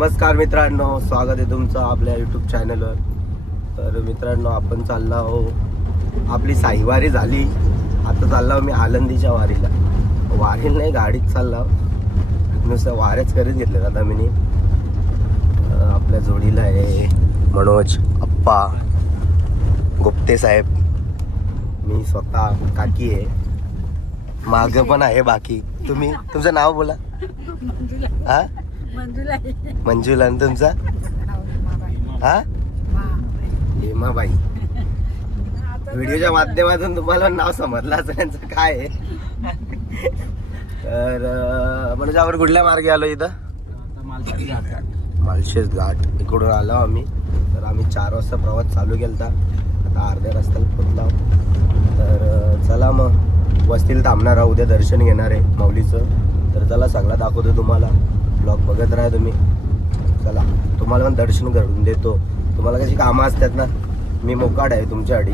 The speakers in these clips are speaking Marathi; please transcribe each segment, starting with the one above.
नमस्कार मित्रांनो, स्वागत आहे तुमचं आपल्या यूट्यूब चॅनलवर. तर मित्रांनो, आपण चाललो आहो, आपली साईवारी झाली. आता चाललो मी आळंदीच्या वारीला. वारीला नाही, गाडीत चाललो. नुसतं वाऱ्याच करीत घेतले आता मी. आपल्या जोडीला आहे मनोज अप्पा गुप्ते साहेब, मी स्वतः, काकी आहे, माग पण आहे बाकी. तुम्ही तुमचं नाव बोला. हा, मंजुला. आणि तुमचा? हा, हेमाबाई. व्हिडिओच्या माध्यमातून तुम्हाला नाव समजलं असं त्यांचं काय आहे. तर म्हणजे आपण कुठल्या मार्गे आलो इथं? माळशेज घाट इकडून आलो आम्ही. तर आम्ही 4 वाजता प्रवास चालू केला. आता अर्ध्या रस्त्याला पोहोचलो. तर चला मग वस्तीला थांबणार आहोत, उद्या दर्शन घेणार आहे माऊलीचं. तर चला सगळं दाखवतो तुम्हाला. ब्लॉग बघत राहा तुम्ही. चला तुम्हाला पण दर्शन करून देतो. तुम्हाला कशी कामं असतात ना, मी मोकाट आहे तुमच्यासाठी.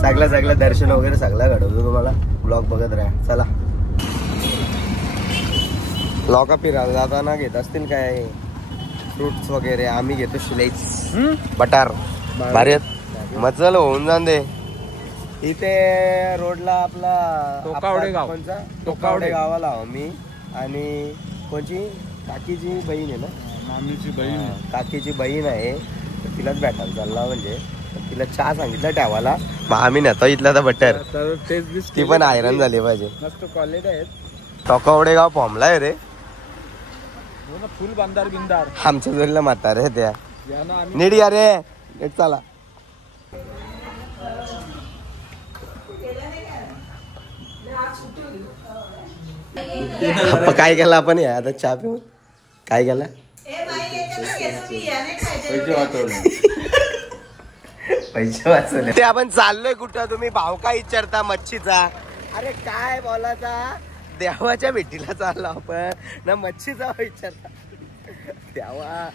सगळं दर्शन वगैरे सगळं घडवतो तुम्हाला. ब्लॉग बघत राहा. चला. लोक फिरायला जाताना घेत असतील काय फ्रुट्स वगैरे, आम्ही घेतो स्लेट्स, बटार, भारी मचल होऊन जाऊन दे. इथे रोडला आपला टोकावडे गावाला आहो मी. आणि कोणची काकीची बहीण आहे ना, मामीची बहीण, काकीची बहीण आहे. तर तिलाच भेटायला चालला. म्हणजे तिला चहा सांगितलं ठेवायला, मग आम्ही नेतो इथला तर बटर. ती पण आयरन झाली पाहिजे. मस्त क्वालिटी आहेत. टोकावडे गाव फॉर्मला आहे रे, फुल बांधार बिंदार. आमच्या जोडीला म्हातारे आहे त्या. नीट या रे, नीट चला. काय केलं आपण या आता चहा पिऊन? काय केलं? पैसे वाचवले. ते आपण चाललोय कुठं? तुम्ही भाव काय विचारता मच्छीचा? अरे काय बोलायचा, देवाच्या भेटीला चाललो आपण ना, मच्छीचा विचारता. देवा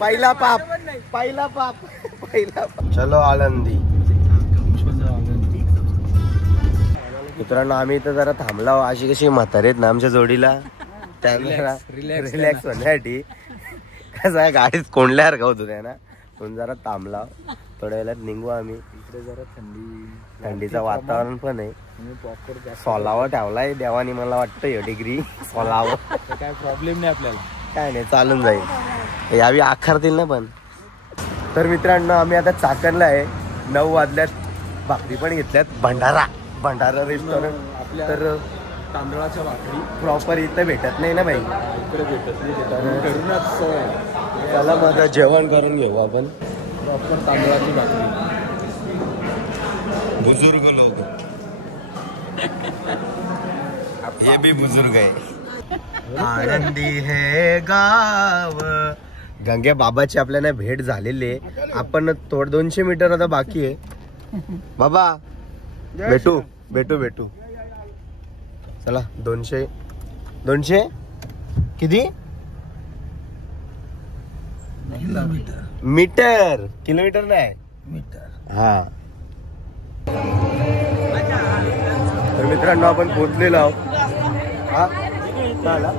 पहिला पाप. चलो आळंदी. मित्रांनो, आम्ही इथं जरा थांबला. अशी कशी म्हातारे आहेत ना आमच्या जोडीला, त्यांना रिलॅक्स होण्यासाठी. कसं आहे, गाडीत कोंडल्यासारखं होतो त्यांना, पण जरा थांबला. थोड्या वेळात निघू आम्ही. इकडे जरा थंडीचं वातावरण पण आहे. सोलावा ठेवलाय देवानी, मला वाटतं डिग्री सोलावं. काय प्रॉब्लेम नाही आपल्याला, काय नाही, चालून जाईल. यावी आखारतील ना पण. तर मित्रांनो, आम्ही आता चाकणला आहे. 9 वाजल्यात. भाकरी पण घेतल्यात. भंडारा रेस्टॉरंट. तर तांदळाच्या भाकरी प्रॉपर इथं भेटत नाही ना बाई, इकडे भेटत नाही. चला मग जेवण करून घेऊ आपण. प्रॉपर तांदळाची भाकरी. बुजुर्ग लोक, हे भी बुजुर्ग आहे. आनंदी हे गाव. गंगे बाबाची आपल्याला भेट झालेली आहे. आपण 200 मीटर आता बाकी आहे. बाबा भेटू. चला. 200 किती मीटर? किलोमीटर नाही, मीटर. हा. तर मित्रांनो, आपण पोहोचलेलो आहोत. हा चला.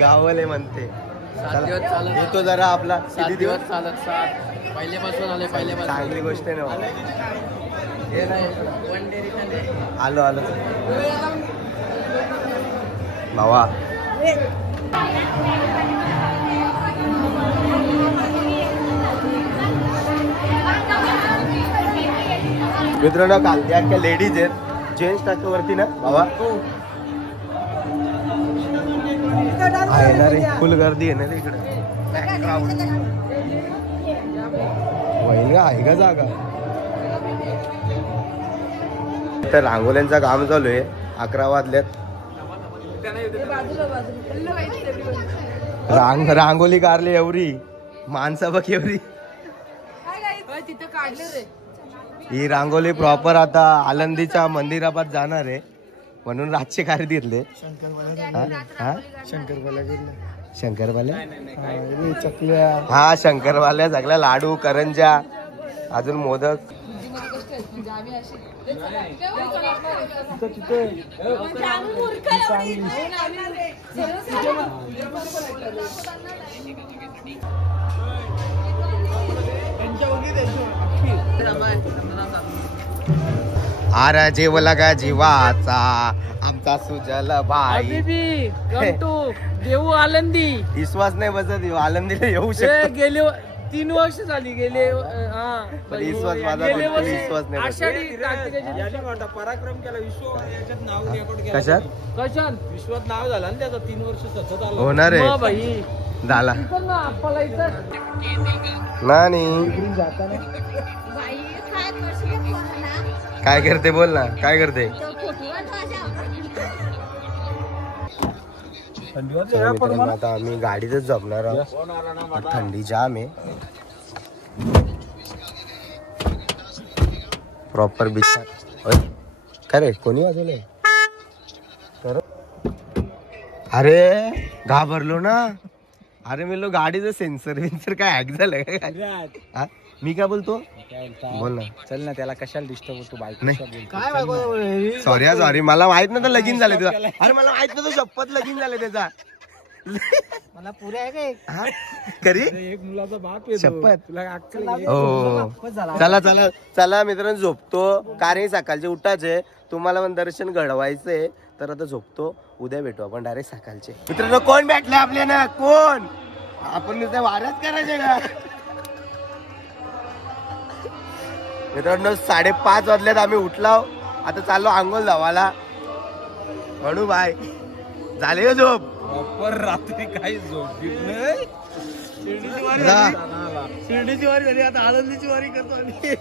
गाववाले म्हणते. येतो जरा आपला. किती दिवस चालत? पहिल्यापासून आले. चांगली गोष्ट आहे ना. आलो भावा. मित्रांनो, काल त्या लेडीज आहेत, जेंट्स टाकावरती ना भावा आहे ना रे. फुल गर्दी आहे ना रे इकडे. आहे का जागा? तर रांगोल्यांचा काम चालू आहे. 11 वाजल्यात. रांगोली कारली एवढी माणसं बघ एवढी. तिथं काढलं रे. ही रांगोली प्रॉपर आता आळंदीच्या मंदिरापात जाणार आहे म्हणून रातचे कार्य घेतले. शंकरवाले चकल्या हा शंकरवाल्या सगळ्या लाडू करंजा अजून मोदक. आरा जेवला का जीवाचा आमचा सुजल भाई. देऊ आनंदी विश्वास नाही बसत आळंदीला येऊ शकतो. गेले 3 वर्ष झाली गेले. पण विश्वास माझा बिलकुल विश्वास नाही बसत. पराक्रम केला विश्व याच्यात नाव रेकॉर्ड कशात कशात विश्वात नाव झालं ना त्याचा 3 वर्ष सतत आलं. होणार आहे भाई झाला आपला इथं नाही. काय करते बोल ना काय करते. मित्रांनो आता आम्ही गाडीतच झोपणार आहोत. थंडी जाम आहे. प्रॉपर बिस्तार. काय रे कोणी वाजवलंय. अरे घाबरलो ना. अरे मी गाडीचं सेन्सर विन्सर काय हॅक झालं काय. मी काय बोलतो बोल ना. चल ना त्याला कशाला डिस्टर्ब होतो बाईक नाही काय सॉरी मला माहित नव्हतं लगीन झालं तुझा. अरे मला माहित नव्हतं शपथ लगीन झालं त्याचा. मला पुरे आहे काय करी एक मुलाचा बाप आहे शपथ. तुला अक्कल हो चला चला चला मित्रांनो झोपतो कारण सकाळचे उठायचे. तुम्हाला पण दर्शन घडवायचंय तर आता झोपतो. उद्या भेटू आपण डायरेक्ट सकाळचे. मित्रांनो कोण भेटले आपल्या ना कोण आपण नुसतं वाऱ्यात करायचे का. मित्रांनो 5:30 वाजल्यात आम्ही उठलो. आता चाललो आंघोळ धावायला. म्हणू बाय झाले का झोप. प्रॉपर रात्री काही झोप नाही. शिर्डीची वारी झाली आता आनंदीची वारी करतो आम्ही.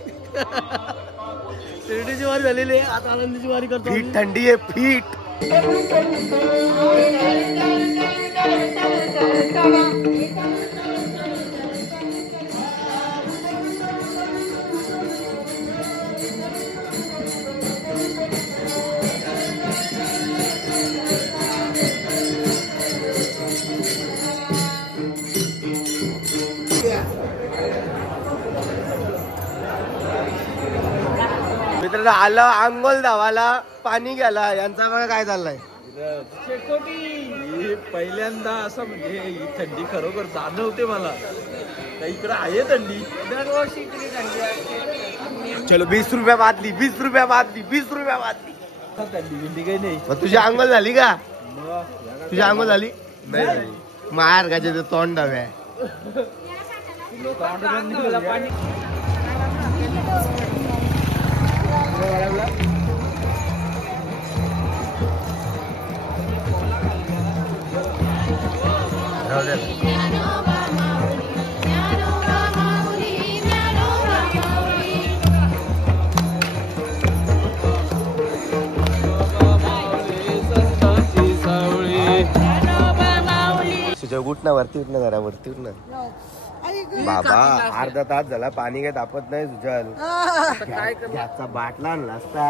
शिर्डीची वारी झालेली आहे आता आनंदीची वारी करतो. फीट थंडी आहे फीट. मित्रांनो आलं आंघोळ धावाला पाणी गेला. यांचा बघा काय चाललंय. पहिल्यांदा असं म्हणजे ही थंडी खरोखर जाणवते मला. इकडे आहे थंडी दरवर्षी इकडे थंडी असते. चलो 20 रुपया बादली 20 रुपया बादली 20 रुपया बादली. थंडी बिंडी काही नाही. मग तुझी आंघोळ झाली का. तुझी आंघोळ झाली नाही. मार गाचे ते तोंड डाव्या. सुजय उठ ना वरती उठ ना जरा वरती उठ ना. बाबा अर्धा तास झाला पाणी काय तापत नाही. सुजल गॅसचा बाटला आणला असता.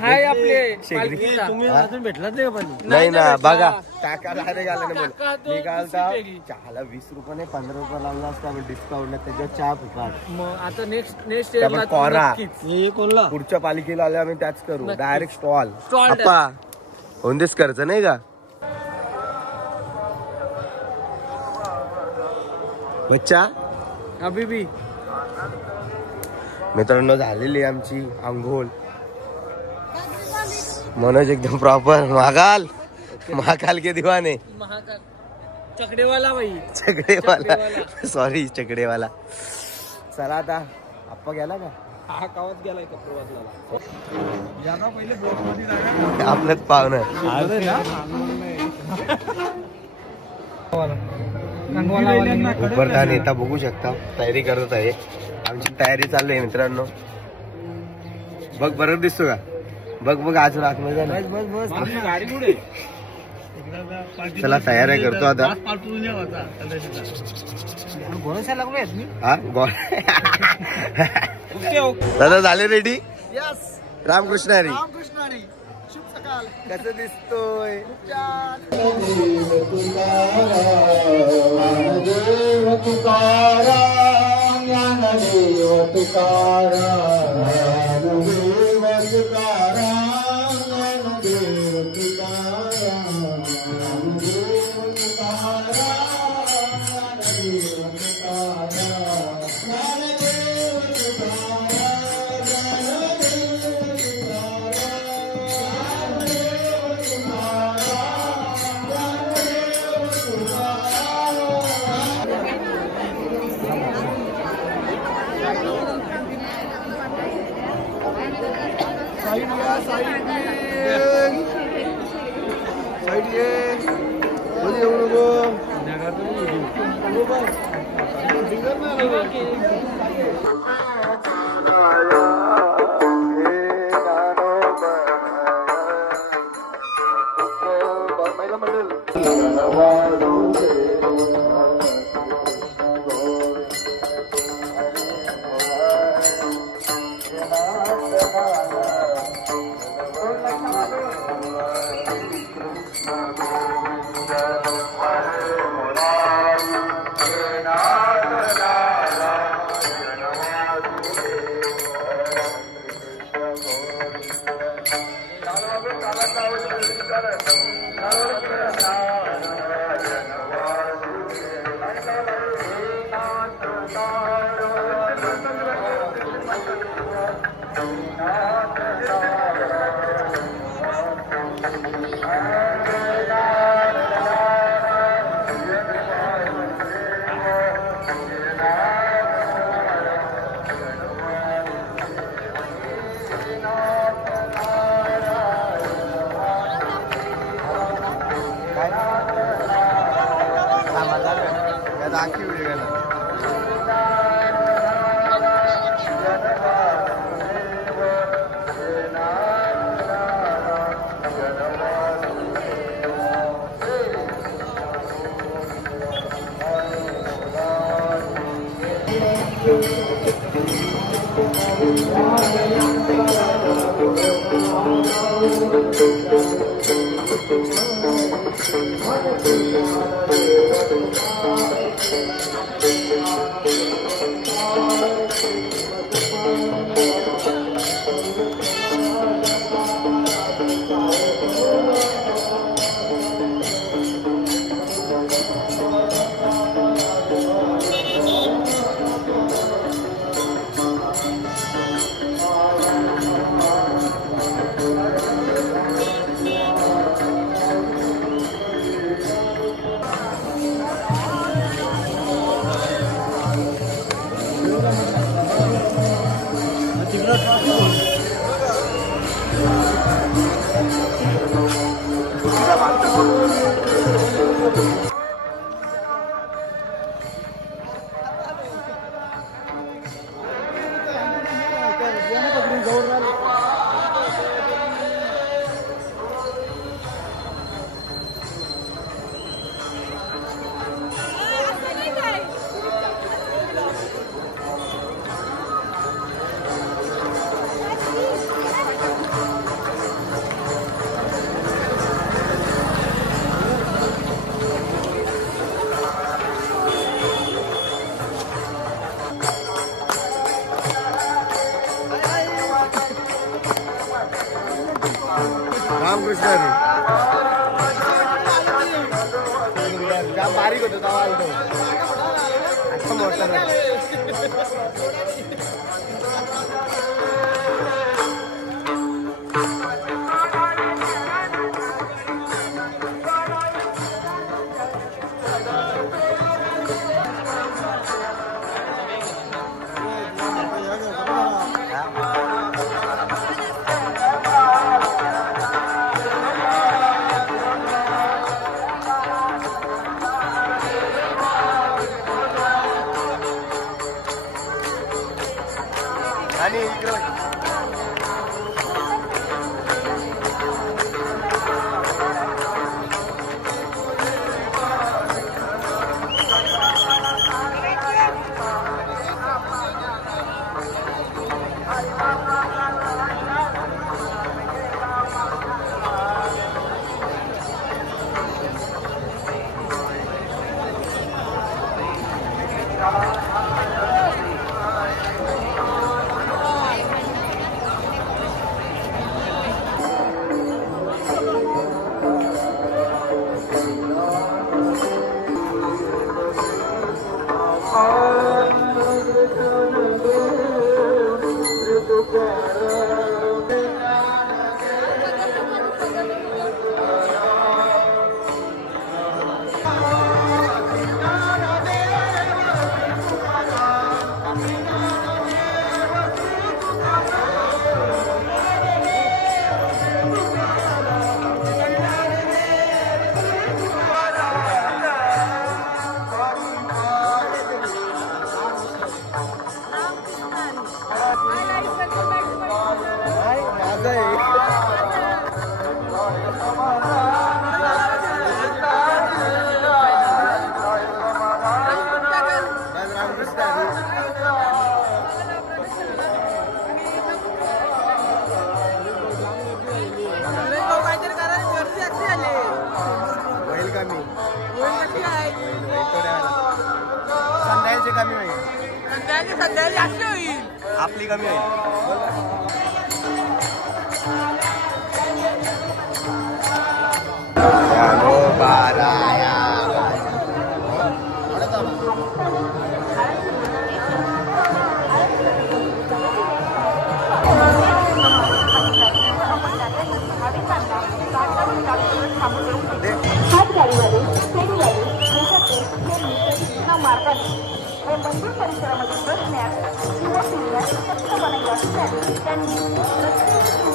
हाय आपले शेगडी तुम्ही अजून भेटलाच नाही का पाणी. नाही ना बघा टाका डायरेक्ट आला ना बोल. मी काय चहाला 20 रुपये नाही 15 रुपये लागला असता डिस्काउंट त्याच्यावर चहा फुकाट. मग आता नेक्स्ट कोरा कोणला पुढच्या पालिकेला आल्या आम्ही त्याच करू डायरेक्ट स्टॉल. Stall अप्पा होंदेच करायचं नाही का. बच्चा अभी भी मित्रांनो झालेली आमची आंघोळ. मनोज एकदम प्रॉपर महाकाल के दिवाने. महाकाल चकडेवाला भाई चकडेवाला सॉरी चकडेवाला. चला आता आप्पा गेला का. हा गावात गेलाय कपडे बदलायला. पहिले बोट मध्ये आपलंच पाहुणं. उपरता नेता बघू शकता तयारी करत आहे. आमची तयारी चालली आहे मित्रांनो. बघ बरोबर दिसतो का. बघ अजून आतमध्ये गाडी पुढे चला तयारी करतो आता. हा दादा झाले रेडी. रामकृष्ण हरी. कसं दिसतोय. ज्ञानदेव तुकाराम ज्ञानदेव तुकाराम ज्ञानदेव तुकाराम ज्ञानदेव तुकाराम ज्ञानदेव तुकाराम ज्ञानदेव रामकृष्ण हरी. जाम बारीक होतो तेव्हा आलतो. आता मोठा झाला. आपली कमी होईल. हातगाडीवाले फेरीवाले देशातील हा मार्ग आहे. व मंदिर परिसरामध्ये बसण्यास किंवा फिरण्यास सक्त बनवण्यासाठी त्यांनी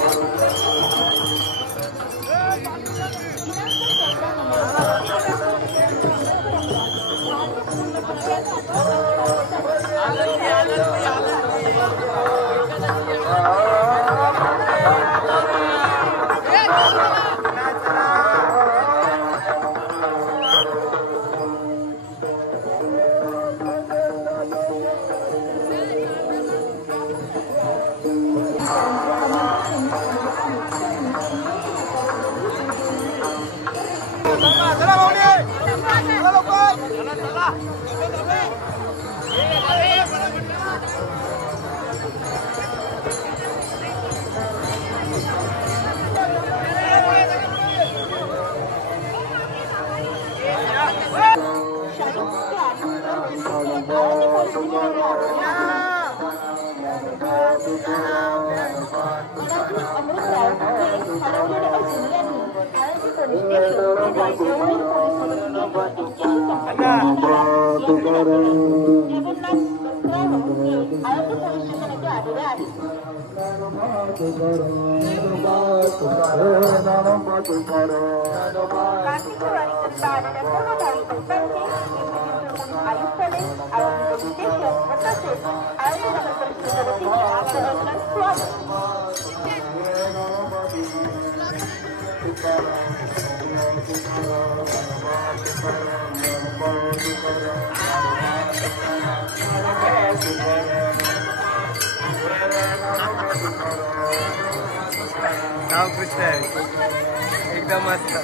नाव कृष्ण आहे एकदम मस्त.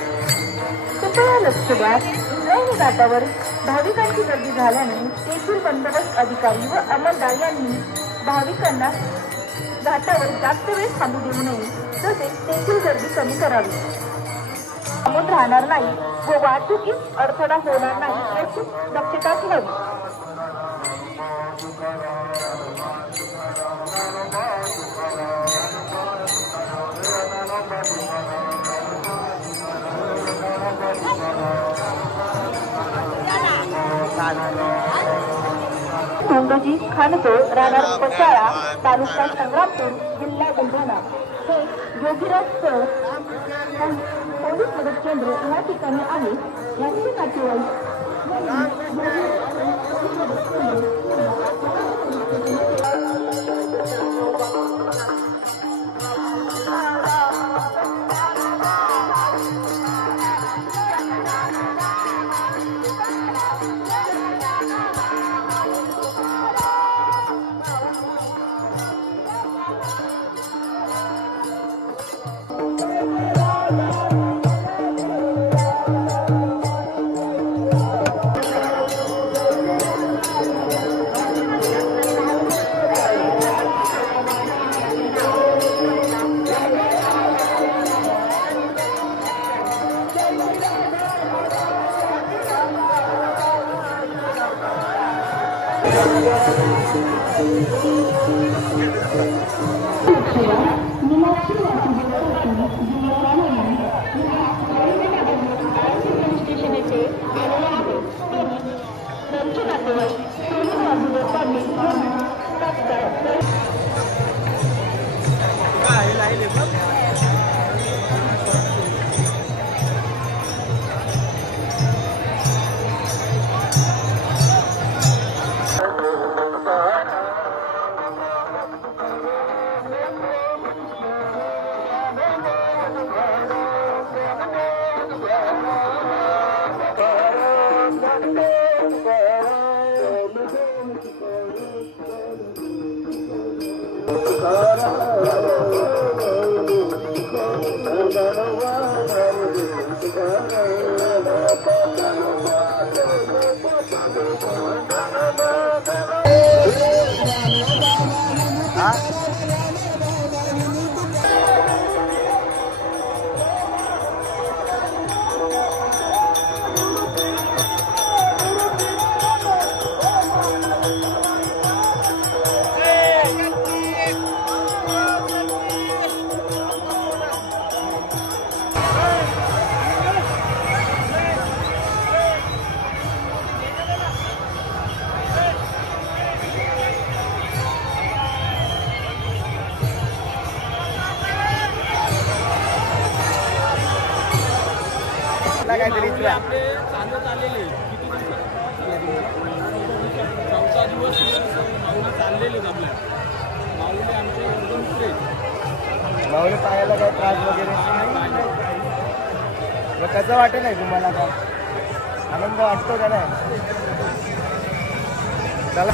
कृपया लक्ष द्या. इंद्रायणी घाटावर भाविकांची गर्दी झाल्याने तेथील बंदोबस्त अधिकारी व अंमलदार यांनी भाविकांना घाटावर जास्त वेळ थांबू देऊ नये तसेच तेथील गर्दी कमी करावी. थांबून राहणार नाही व वाहतुकीस अडथळा होणार नाही याची दक्षता घ्यावी. सोंडोजी खानतोळ राहणार पचाळा तालुका संग्रामपूर जिल्हा बुलढाणा हे योगीराज सर पोलीस मदत केंद्र या ठिकाणी आहे. यांचे नातेवाईक Thank you. काहीतरी आपले चालत आलेले चौथा दिवस माऊली चाललेले आपल्या माऊली आमचे एकदम माऊली पायाला काय त्रास वगैरे मग कसं वाटेल नाही तुम्हाला का आनंद वाटतो का नाही चला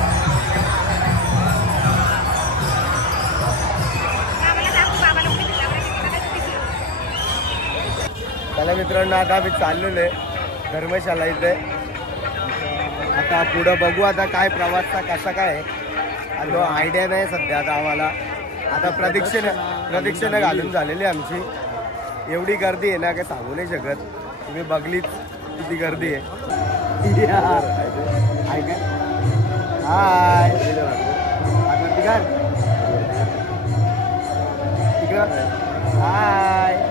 चला मित्रांनो आता आम्ही चाललेलो आहे धर्मशाला इथे आता पुढं बघू आता काय प्रवासचा कसा काय आहे आता आयडिया नाही सध्या आता आम्हाला आता प्रदक्षिणा घालून झालेली आमची एवढी गर्दी आहे ना काय सांगू नाही शकत तुम्ही बघलीच किती गर्दी आहे यार हाय काय हाय आता तिकडं हाय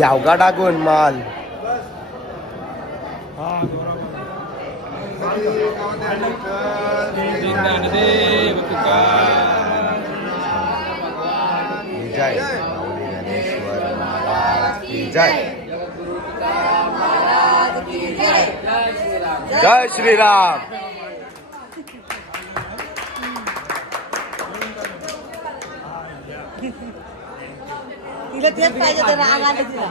घ्याव का टाकून माल. जय माऊली ज्ञानेश्वर महाराज की जय. जय श्रीराम. तिला तेच पाहिजे तर राग आले तिला.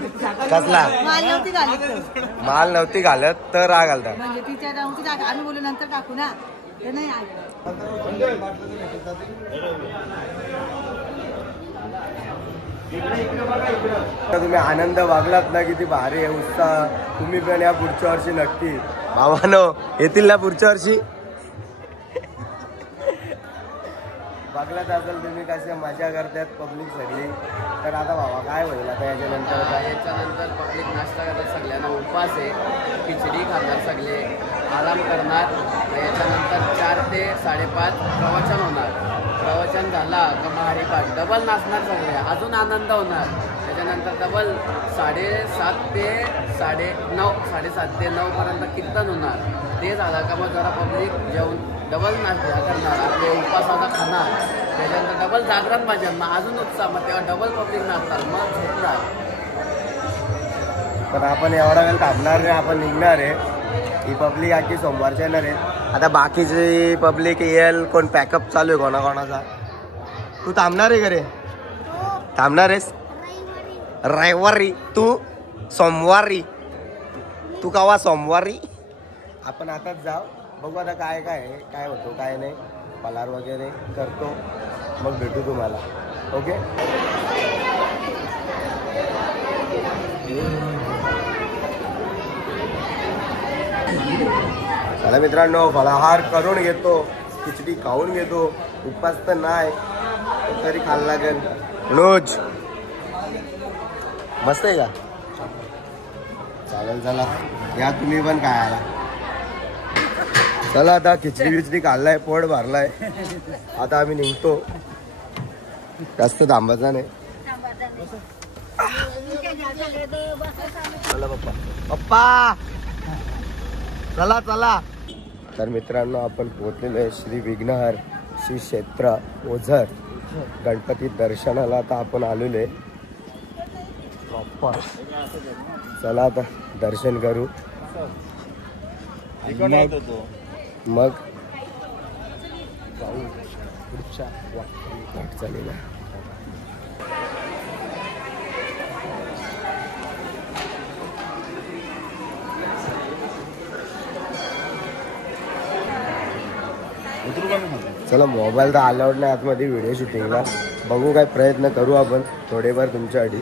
कसला माल नव्हती घालत तर. माल नव्हती घालत तर राग आलता. म्हणजे तिच्या नव्हती टाक आम्ही बोलू नंतर टाकू ना ते नाही आलं. तुम्ही आनंद वागलात ना किती भारी आहे उत्साह. तुम्ही पण या पुढच्या वर्षी नक्की भावानो येतील ना पुढच्या वर्षी. बघलात असेल तुम्ही कसे मजा करतात पब्लिक सगळी. तर आता भावा काय होईल आता याच्यानंतर पब्लिक नाश्ता करतात, सगळ्यांना उपवास आहे, खिचडी खाणार, सगळे आराम करणार. याच्यानंतर 4 ते 5:30 प्रवचन होणार. प्रवचन झाला का मग हरिपाठ डबल नाचणार सगळे, अजून आनंद होणार. त्याच्यानंतर डबल 7:30 ते 9:30 पर्यंत कीर्तन होणार. ते झालं का मग जरा पब्लिक जेवण डबल नाश्ता करणार, आपले उपवासाचा खाणार. त्याच्यानंतर डबल जागरण भाजन, मग अजून उत्साह, मग तेव्हा डबल पब्लिक नाचणार, मग झोपणार. पण आपण एवढा वेळ थांबणार नाही, आपण निघणार आहे. ही पब्लिक आखी सोमवारच्या येणार आहे. आता बाकीची पब्लिक येईल. कोण पॅकअप चालू आहे कोणाकोणाचा. तू थांबणार आहे का रे. थांबणार आहेस रविवारी. तू सोमवारी. तू कवा सोमवारी. आपण आताच जाऊ, बघू आता काय काय काय होतो काय नाही. पलार वगैरे करतो, मग भेटू तुम्हाला. ओके. चला मित्रांनो, फलाहार करून घेतो, खिचडी खाऊन घेतो. उपवास तर नाही तरी खायला लागेल. रोज मस्त आहे का. चालेल चला या तुम्ही पण काय आला. चला आता खिचडी खाल्लाय, पोट भरलाय. आता आम्ही निघतो, जास्त थांबायचा नाही. चला पप्पा पप्पा चला चला. तर मित्रांनो आपण पोहोचलेलो आहे श्री विघ्नहर श्री क्षेत्र ओझर गणपती दर्शनाला. आता आपण आलेलो आहे. चला आता दर्शन करू, मग जाऊ पुढच्या वाटचालीला. चला मोबाईल तर अलाउड नाही आतमध्ये व्हिडिओ शूटिंगला. बघू काय प्रयत्न करू आपण थोडेफार तुमच्यासाठी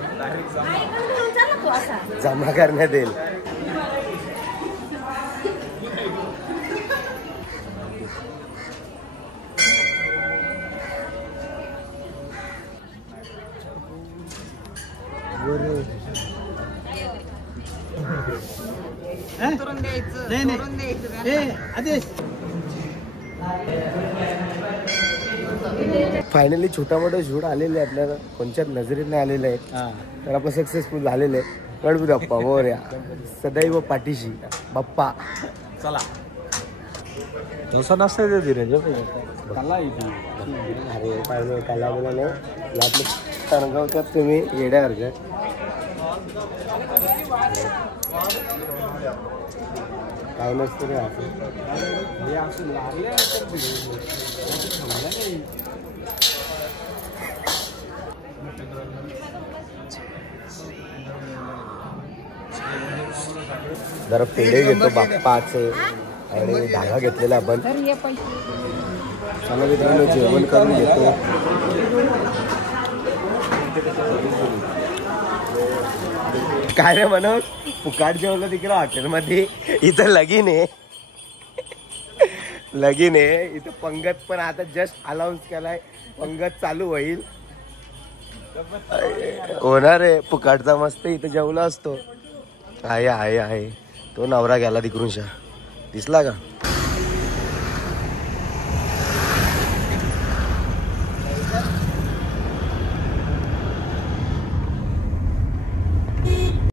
जमा करण्यात येईल. फायनली छोटा मोठा शूट आलेले आहे आपल्याला, कोणत्याच नजरेत नाही आलेलं आहे. तर आपण सक्सेसफुल झालेलं आहे. गणपती बाप्पा मोरया, सदैव पाठीशी बाप्पा. चला डोसा नसतं धीरे तरंगवतात तुम्ही येड्यासारखं. काय नसतं रे असं लागले. जरा पेढे घेतो बाप्पाचे आणि धागा घेतलेला आपण. चला मित्रांनो जेवण करून घेतो. काय रे म्हणून फुकाट जेवलं तिकडे हॉटेलमध्ये. इथं लगीन आहे, लगीन आहे इथं. पंगत पण आता जस्ट अनाऊन्स केलाय, पंगत चालू होईल. होणार आहे फुकाटचा मस्त. इथं जेवला असतो. आहे आहे आहे. तो नवरा गेला तिकडून. दिसला का.